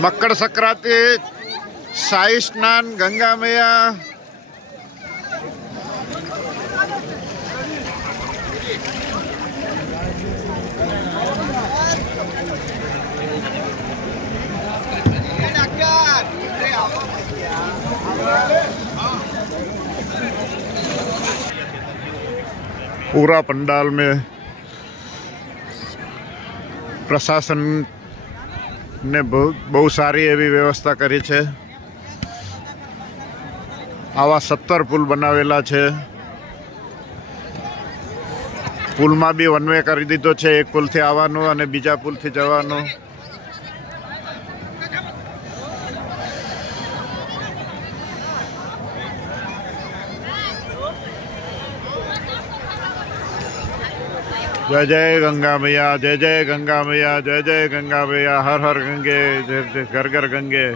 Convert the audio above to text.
मकर संक्रांति, शाही स्नान, गंगा मैया। पूरा पंडाल में प्रशासन ने बहुत सारी एवी व्यवस्था करी है। आवा 17 पुल बनावेला है। पुल में भी वन वे कर दीधो है। एक पुल थी आवानो अने बीजा पुल थी जवानो। जय जय गंगा मैया, जय जय गंगा मैया, जय जय गंगा मैया, हर हर गंगे, जय जय घर घर गंगे।